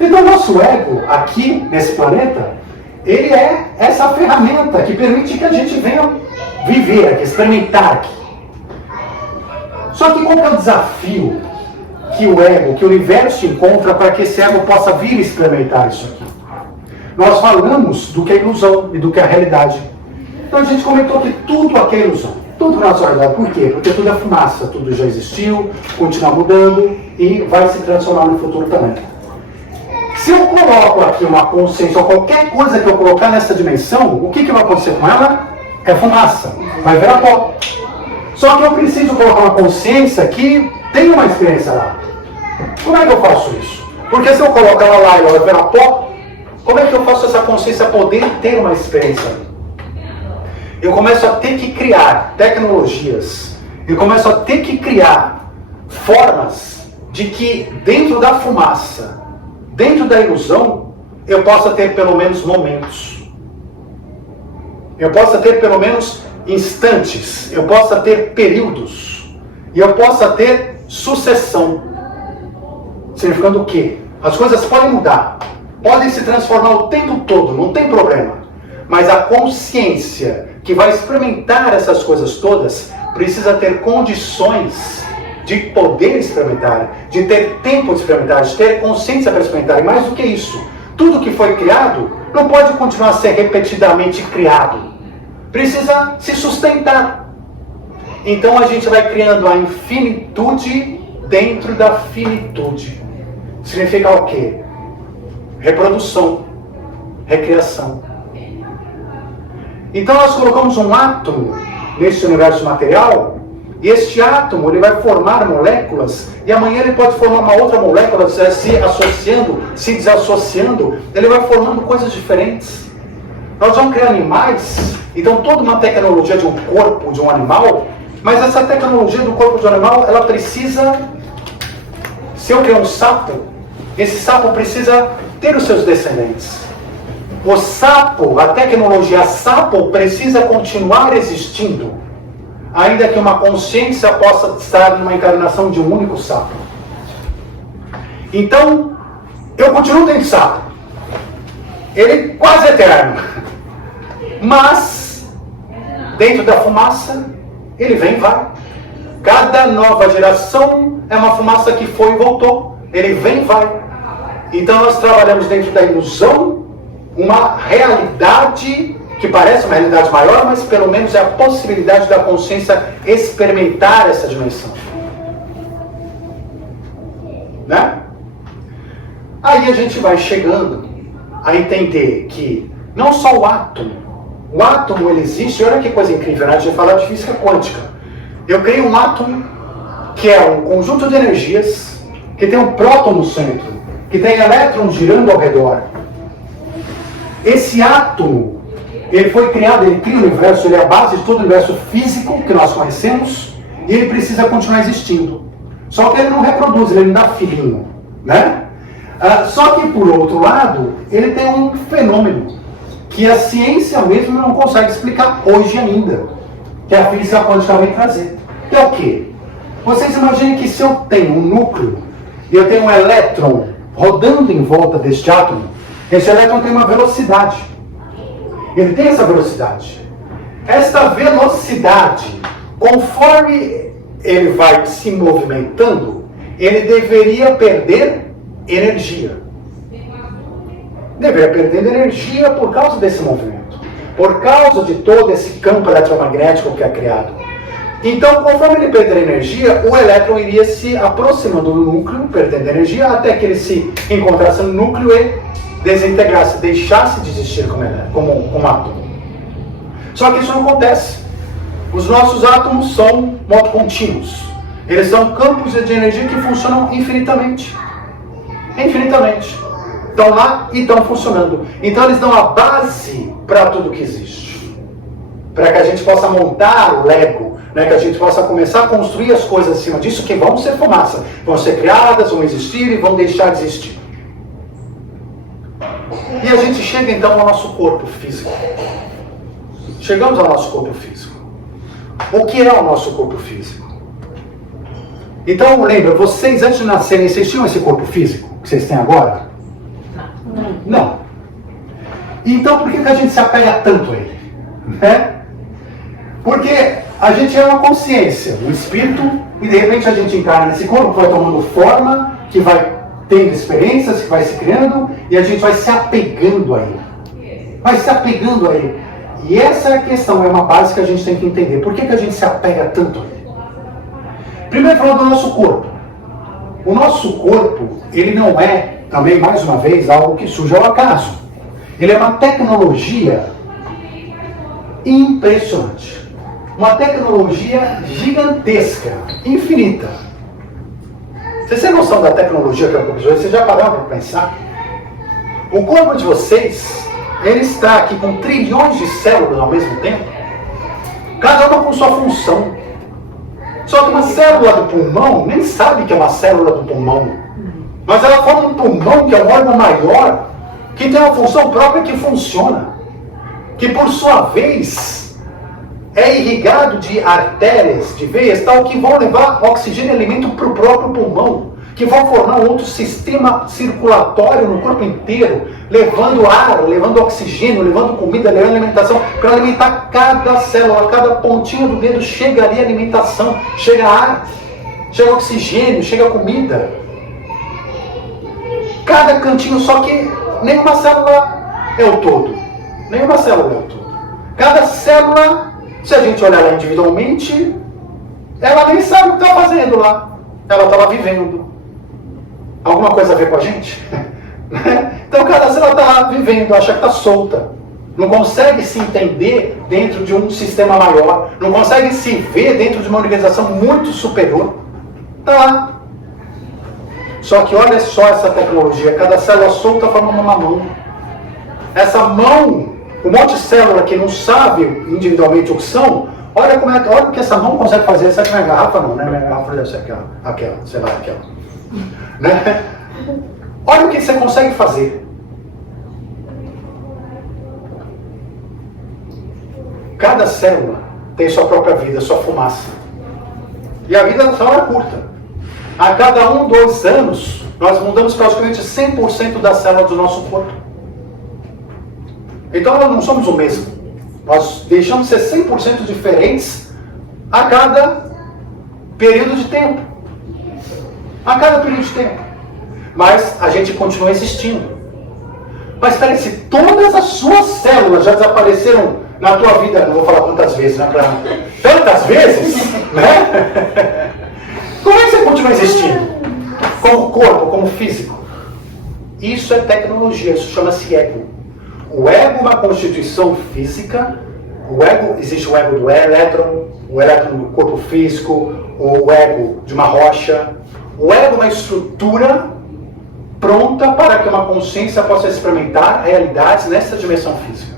Então, nosso ego, aqui, nesse planeta, ele é essa ferramenta que permite que a gente venha viver aqui, experimentar aqui. Só que qual que é o desafio que o ego, que o universo encontra para que esse ego possa vir experimentar isso aqui? Nós falamos do que é ilusão e do que é a realidade. Então a gente comentou que tudo aqui é ilusão. Tudo na nossa realidade. Por quê? Porque tudo é fumaça. Tudo já existiu, continua mudando e vai se transformar no futuro também. Se eu coloco aqui uma consciência, ou qualquer coisa que eu colocar nessa dimensão, o que vai acontecer com ela? É fumaça. Vai virar pó. Só que eu preciso colocar uma consciência que tem uma experiência lá. Como é que eu faço isso? Porque se eu colocar ela lá e ela virar pó, como é que eu faço essa consciência poder ter uma experiência ali? Eu começo a ter que criar tecnologias, eu começo a ter que criar formas de que dentro da fumaça, dentro da ilusão, eu possa ter pelo menos momentos. Eu possa ter pelo menos instantes, eu possa ter períodos, e eu possa ter sucessão. Significando o quê? As coisas podem mudar, podem se transformar o tempo todo, não tem problema. Mas a consciência que vai experimentar essas coisas todas precisa ter condições de poder experimentar, de ter tempo de experimentar, de ter consciência para experimentar. E mais do que isso, tudo que foi criado não pode continuar a ser repetidamente criado. Precisa se sustentar. Então a gente vai criando a infinitude dentro da finitude. Significa o quê? Reprodução, recriação. Então nós colocamos um átomo nesse universo material, e este átomo ele vai formar moléculas, e amanhã ele pode formar uma outra molécula, se associando, se desassociando, ele vai formando coisas diferentes. Nós vamos criar animais, então toda uma tecnologia de um corpo de um animal, mas essa tecnologia do corpo de um animal, ela precisa, se eu criar um sapo, esse sapo precisa ter os seus descendentes. O sapo, a tecnologia sapo precisa continuar existindo, ainda que uma consciência possa estar numa encarnação de um único sapo. Então, eu continuo tendo sapo. Ele quase eterno. Mas, dentro da fumaça, ele vem e vai. Cada nova geração é uma fumaça que foi e voltou. Ele vem e vai. Então nós trabalhamos dentro da ilusão, uma realidade que parece uma realidade maior, mas pelo menos é a possibilidade da consciência experimentar essa dimensão. Né? Aí a gente vai chegando a entender que não só o átomo ele existe, olha que coisa incrível, né? A gente fala de física quântica. Eu criei um átomo que é um conjunto de energias, que tem um próton no centro, que tem elétrons girando ao redor. Esse átomo, ele foi criado, ele cria o universo, ele é a base de todo o universo físico que nós conhecemos, e ele precisa continuar existindo. Só que ele não reproduz, ele não dá filhinho, né? Só que, por outro lado, ele tem um fenômeno que a ciência mesmo não consegue explicar hoje ainda, que a física quântica vem trazer. Que é o quê? Vocês imaginem que se eu tenho um núcleo, e eu tenho um elétron rodando em volta deste átomo, esse elétron tem uma velocidade. Ele tem essa velocidade. Esta velocidade, conforme ele vai se movimentando, ele deveria perder energia. Deveria perder energia por causa desse movimento. Por causa de todo esse campo eletromagnético que é criado. Então, conforme ele perder energia, o elétron iria se aproximando do núcleo, perdendo energia, até que ele se encontrasse no núcleo e desintegrasse, deixasse de existir como átomo. Só que isso não acontece. Os nossos átomos são monocontínuos. Eles são campos de energia que funcionam infinitamente. Infinitamente. Estão lá e estão funcionando. Então eles dão a base para tudo que existe. Para que a gente possa montar o Lego, né? Que a gente possa começar a construir as coisas acima disso, que vão ser fumaça. Vão ser criadas, vão existir e vão deixar de existir. E a gente chega então ao nosso corpo físico. Chegamos ao nosso corpo físico. O que é o nosso corpo físico? Então lembra, vocês antes de nascerem, vocês tinham esse corpo físico que vocês têm agora? Não. Então por que a gente se apega tanto a ele? Né? Porque a gente é uma consciência, um espírito, e de repente a gente encarna nesse corpo, vai tomando forma, que vai tendo experiências, que vai se criando, e a gente vai se apegando a ele. Vai se apegando a ele. E essa é a questão, é uma base que a gente tem que entender. Por que a gente se apega tanto a ele? Primeiro falando do nosso corpo. O nosso corpo, ele não é, também mais uma vez, algo que surge ao acaso. Ele é uma tecnologia impressionante. Uma tecnologia gigantesca, infinita. Vocês têm noção da tecnologia que é o Vocês já pararam para pensar? O corpo de vocês, ele está aqui com trilhões de células ao mesmo tempo, cada uma com sua função. Só que uma célula do pulmão nem sabe que é uma célula do pulmão. Mas ela forma um pulmão, que é um órgão maior, que tem uma função própria que funciona. Que por sua vez é irrigado de artérias, de veias, tal, que vão levar oxigênio e alimento para o próprio pulmão, que vão formar um outro sistema circulatório no corpo inteiro, levando ar, levando oxigênio, levando comida, levando alimentação, para alimentar cada célula, cada pontinha do dedo chega ali alimentação, chega ar, chega oxigênio, chega comida. Cada cantinho, só que nenhuma célula é o todo. Nenhuma célula é o todo. Cada célula, se a gente olhar lá individualmente, ela nem sabe o que está fazendo lá. Ela está lá vivendo. Alguma coisa a ver com a gente? Então cada célula está lá vivendo, acha que está solta. Não consegue se entender dentro de um sistema maior. Não consegue se ver dentro de uma organização muito superior. Está lá. Só que olha só essa tecnologia. Cada célula solta forma uma mão. Essa mão, um monte de célula que não sabe individualmente o que são, olha o que essa mão consegue fazer. Essa aqui não é garrafa não, né? Minha garrafa deve ser aquela, sei lá, aquela. Né? Olha o que você consegue fazer. Cada célula tem sua própria vida, sua fumaça. E a vida da é curta. A cada 1, 2 anos, nós mudamos praticamente 100% das células do nosso corpo. Então nós não somos o mesmo. Nós deixamos de ser 100% diferentes a cada período de tempo. A cada período de tempo. Mas a gente continua existindo. Mas espera aí, se todas as suas células já desapareceram na tua vida, não vou falar quantas vezes, né? Tantas vezes, né? Como é que você continua existindo? Como corpo, como físico? Isso é tecnologia, isso chama-se ego. O ego é uma constituição física. O ego, existe o ego do elétron, o elétron do corpo físico, o ego de uma rocha. O ego é uma estrutura pronta para que uma consciência possa experimentar realidades nessa dimensão física.